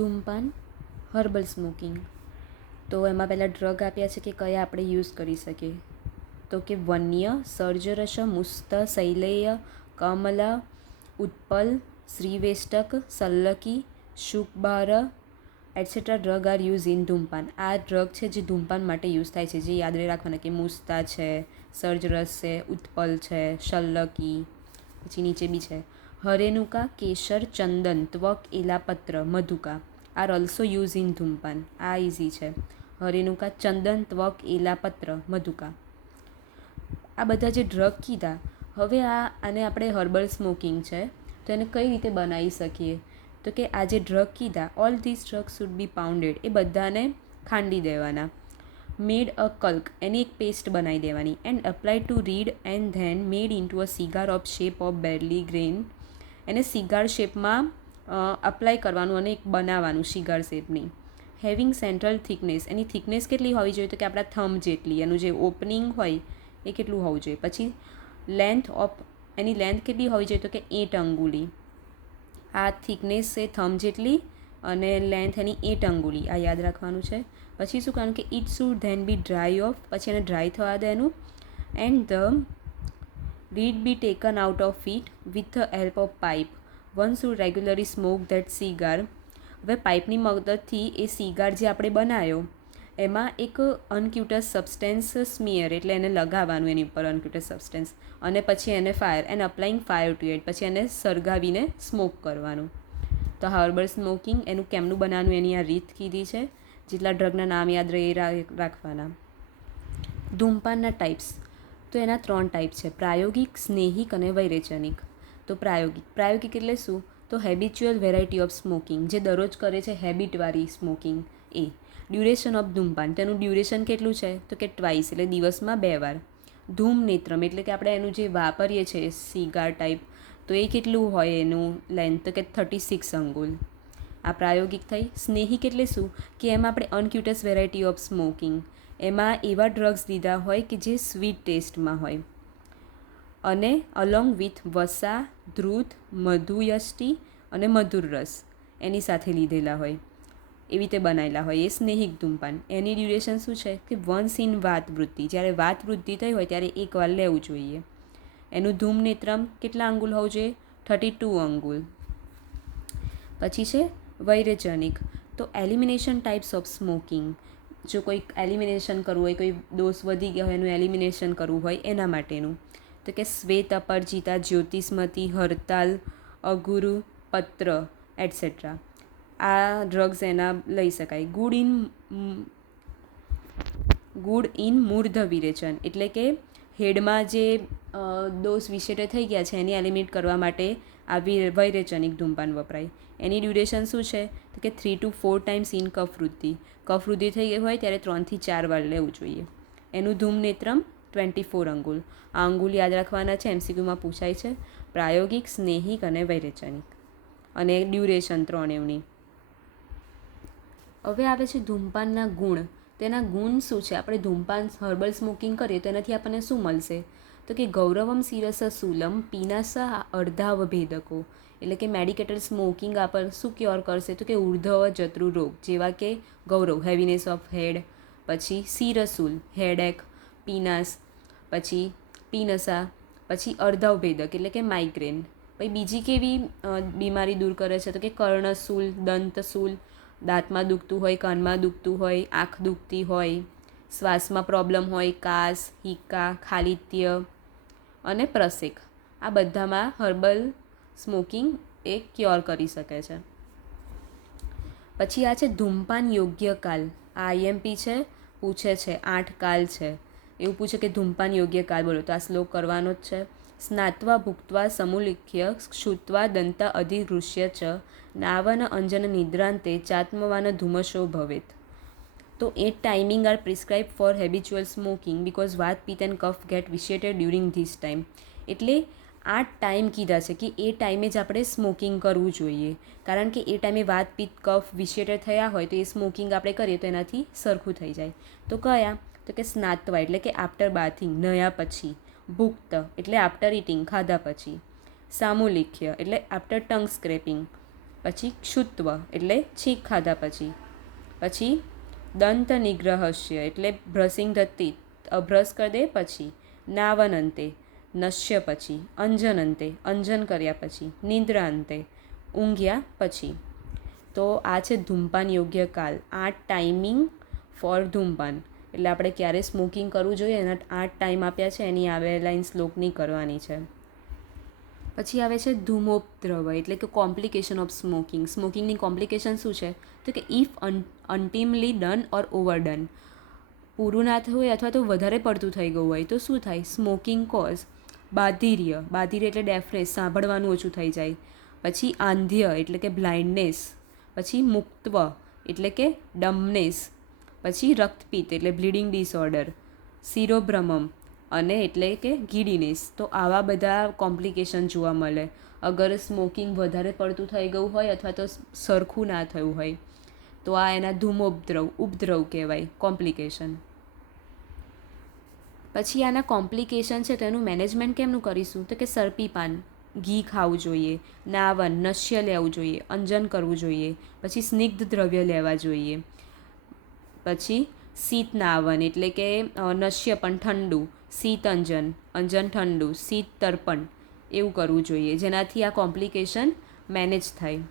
ધૂમપાન, herbal smoking. તો એમાં પહેલાં ડ્રગ આપ્યા છે કે કયા આપણે યુઝ કરી શકીએ. તો કે વન્ય, સર્જરસ, મુસ્ત, શૈલેય, કમલ, ઉત્પલ, શ્રીવેષ્ટક, સલ્લકી, શુકબાર etcetera drug are use in ધૂમપાન. આ ડ્રગ છે જે ધૂમપાન માટે યુઝ થાય છે, જે યાદ રાખવાના કે મુસ્તા છે, સર્જરસ છે, ઉત્પલ છે, શલ્લકી, પછી નીચે બી છે હરેનુકા, કેસર, ચંદન, ત્વક, એલાપત્ર, મધુકા આર ઓલ્સો યુઝ ઇન ધૂમપાન. આ ઇઝી છે. હરેનુકા, ચંદન, ત્વક, એલાપત્ર, મધુકા. આ બધા જે ડ્રગ કીધા, હવે આને આપણે હર્બલ સ્મોકિંગ છે તો એને કઈ રીતે બનાવી શકીએ. તો કે આ જે ડ્રગ કીધા, all this drugs should be pounded, એ બધાને ખાંડી દેવાના. મેડ અ કલ્ક, એની એક પેસ્ટ બનાવી દેવાની. And apply to reed and then made into a cigar of shape of barley grain. એને સિગાર શેપમાં અપ્લાય કરવાનું અને એક બનાવવાનું સિગાર શેપની. હેવિંગ સેન્ટ્રલ થિકનેસ, એની થિકનેસ કેટલી હોવી જોઈએ તો કે આપણા થંબ જેટલી, એનું જે ઓપનિંગ હોય એ કેટલું હોવું જોઈએ. પછી લેન્થ ઓફ, એની લેન્થ કેટલી હોવી જોઈએ તો કે 8 અંગુલી. આ થિકનેસ છે થંબ જેટલી અને લેન્થ એની 8 અંગુલી, આ યાદ રાખવાનું છે. પછી શું કરવાનું કે it should then be dry off, પછી એને ડ્રાય થવા દેવાનું. And the reed be taken out of it with the help of pipe. One should regularly smoke that cigar. હવે પાઇપની મદદથી એ સિગાર જે આપણે બનાવ્યો એમાં એક અનક્યુટસ સબસ્ટેન્સ સ્મિયર, એટલે એને લગાવવાનું એની ઉપર અનક્યુટસ સબસ્ટેન્સ, અને પછી એને fire and applying fire to it, પછી એને સળગાવીને સ્મોક કરવાનું. તો હર્બલ સ્મોકિંગ એનું કેમનું બનાવવાનું એની આ રીત કીધી છે. જેટલા ડ્રગના નામ યાદ રહે એ રાખવાના. ધૂમપાનના ટાઈપ્સ, તો એના 3 ટાઈપ છે: પ્રાયોગિક, સ્નેહિક અને વૈરેચનિક. તો પ્રાયોગિક એટલે શું? તો હેબિચ્યુઅલ વેરાયટી ઓફ સ્મોકિંગ, જે દરરોજ કરે છે હેબિટવાળી સ્મોકિંગ એ. ડ્યુરેશન ઓફ ધૂમપાન, તેનું ડ્યુરેશન કેટલું છે તો કે ટ્વાઇસ, એટલે દિવસમાં 2 વાર. ધૂમ નેત્રમ, એટલે કે આપણે એનું જે વાપરીએ છીએ સિગાર ટાઈપ, તો એ કેટલું હોય એનું લેન્થ તો કે 36 અંગુલ. આ પ્રાયોગિક થઈ. સ્નેહિક એટલે શું? કે એમાં આપણે અનક્યુટસ વેરાયટી ઓફ સ્મોકિંગ, એમાં એવા ડ્રગ્સ લીધા હોય કે જે સ્વીટ ટેસ્ટમાં હોય અને અલોંગ વિથ વસા, ધ્રુત, મધુયષ્ટિ અને મધુર રસ એની સાથે લીધેલા હોય, એવી રીતે બનાવેલા હોય, એ સ્નેહિક ધૂમપાન. એની ડ્યુરેશન શું છે કે વન્સ ઇન વાત વૃત્તિ, જ્યારે વાત વૃદ્ધિ થઈ હોય ત્યારે એકવાર લેવું જોઈએ. એનું ધૂમ નેત્રમ કેટલા અંગુલ હોવું જોઈએ? 32 અંગુલ. પછી છે વૈરેચનિક, તો એલિમિનેશન ટાઈપ્સ ઓફ સ્મોકિંગ. જો કોઈ એલિમિનેશન કરવું હોય, કોઈ ડોઝ વધી ગયા હોય એનું એલિમિનેશન કરવું હોય એના માટેનું. તો કે શ્વેત, અપરજિતા, જ્યોતિષમતી, હરતાલ, અગુરુ, પત્ર એટસેટ્રા. આ ડ્રગ્સ એના લઈ શકાય. ગુડ ઇન મૂર્ધ વિરેચન, એટલે કે હેડમાં જે ડોઝ વિશેટે થઈ ગયા છે એની એલિમિનેટ કરવા માટે આ વૈરેચનિક ધૂમપાન વપરાય. એની ડ્યુરેશન શું છે તો કે 3 to 4 ટાઈમ્સ ઇન કફ વૃદ્ધિ. કફ વૃદ્ધિ થઈ ગઈ હોય ત્યારે 3 થી 4 વાર લેવું જોઈએ. એનું ધૂમ નેત્રમ 24 અંગુલ. આ અંગુલ યાદ રાખવાના છે, MCQમાં પૂછાય છે. પ્રાયોગિક, સ્નેહિક અને વૈરેચનિક, અને ડ્યુરેશન 3 એમની. હવે આવે છે ધૂમપાનના ગુણ. તેના ગુણ શું છે? આપણે ધૂમપાન હર્બલ સ્મોકિંગ કરીએ તો એનાથી આપણને શું મળશે તો કે ગૌરવમ શિરસ શૂલમ પીનાસ અર્ધાવભેદકો, એટલે કે મેડિકેટેડ સ્મોકિંગ આપણને શું ક્યોર કરશે તો કે ઉર્ધ્વ જત્રુ રોગ, જેવા કે ગૌરવ હેવીનેસ ઓફ હેડ, પછી શિરશૂલ હેડેક, પીનાસ, પછી પીનસા, પછી અર્ધાવભેદક એટલે કે માઇગ્રેન. પછી બીજી કેવી બીમારી દૂર કરે છે તો કે કર્ણશૂલ, દંતશૂલ, દાંતમાં દુખતું હોય, કાનમાં દુખતું હોય, આંખ દુખતી હોય, શ્વાસમાં પ્રોબ્લેમ હોય, કાસ, હિક્કા, ખાલિત્ય અને પ્રસેક. આ બધામાં હર્બલ સ્મોકિંગ એ ક્યોર કરી શકે છે. પછી આ છે ધૂમપાન યોગ્ય કાલ. આ IMP છે, પૂછે છે 8 કાલ છે એવું પૂછે કે ધૂમપાન યોગ્ય કાલ બોલો, તો આ શ્લોક કરવાનો જ છે. સ્નાત્વા ભુક્ત્વા સમુલિખ્ય ક્ષુત્વા દંતા અધિગૃહ્ય ચ નાવન અંજન નિદ્રાંતે ચાત્મવાન ધુમશો ભવેત. તો 8 timing are prescribe for habitual smoking because વાત, પિત્ત એન્ડ કફ get vitiated during this time. એટલે 8 ટાઈમ કીધા છે કે એ ટાઈમે જ આપણે સ્મોકિંગ કરવું જોઈએ, કારણ કે એ ટાઈમે વાત, પિત્ત, કફ વિશિએટેડ થયા હોય તો એ સ્મોકિંગ આપણે કરીએ તો એનાથી સરખું થઈ જાય. તો કયા તો કે સ્નાત્વા એટલે કે આફ્ટર બાથિંગ, નયા પછી. ભુક્ત એટલે આફ્ટર ઇટિંગ, ખાધા પછી. સામુલિખ્ય એટલે આફ્ટર ટંગ સ્ક્રેપિંગ. પછી ક્ષુત્વ એટલે છીંક ખાધા પછી દંત નિગ્રહસ્ય એટલે બ્રશિંગ ધ ટીથ, બ્રશ કરી દે પછી, નાવન અંતે નશ્ય પછી, અંજન અંતે અંજન કર્યા પછી, નિદ્રા અંતે ઊંઘ્યા પછી. તો આ છે ધૂમપાન યોગ્ય કાલ, 8 ટાઈમિંગ ફોર ધૂમપાન. એટલે આપણે ક્યારે સ્મોકિંગ કરવું જોઈએ એના 8 ટાઈમ આપ્યા છે, એની આ 2 લાઈન શ્લોકની કરવાની છે. પછી આવે છે ધૂમોપદ્રવ એટલે કે કોમ્પ્લિકેશન ઓફ સ્મોકિંગ. સ્મોકિંગની કોમ્પ્લિકેશન શું છે? તો કે ઇફ અનટિમલી ડન ઓર ઓવરડન, પૂરું ના થયું હોય અથવા તો વધારે પડતું થઈ ગયું હોય તો શું થાય? સ્મોકિંગ કોઝ બાધિર્ય, બાધિર્ય એટલે ડેફનેસ, સાંભળવાનું ઓછું થઈ જાય. પછી આંધ્ય એટલે કે બ્લાઇન્ડનેસ. પછી મુક્ત્વ એટલે કે ડમનેસ. પછી રક્તપિત્ત એટલે બ્લીડિંગ ડિસઓર્ડર. શિરોભ્રમમ અને એટલે કે ગીડીનેસ. તો આવા બધા કોમ્પ્લિકેશન જોવા મળે અગર સ્મોકિંગ વધારે પડતું થઈ ગયું હોય અથવા તો સરખું ના થયું હોય તો આ એના ઉપદ્રવ કહેવાય, કોમ્પ્લિકેશન. પછી આના કોમ્પ્લિકેશન છે તો એનું મેનેજમેન્ટ કેમનું કરીશું? તો કે સરપીપાન, ઘી ખાવું જોઈએ, નાવન નશ્ય લેવું જોઈએ, અંજન કરવું જોઈએ, પછી સ્નિગ્ધ દ્રવ્ય લેવા જોઈએ, પછી શીત નાવન એટલે કે નશ્ય પણ ઠંડુ, શીત અંજન, અંજન ઠંડુ, શીત તર્પણ એવું કરવું જોઈએ જેનાથી આ કોમ્પ્લિકેશન મેનેજ થાય.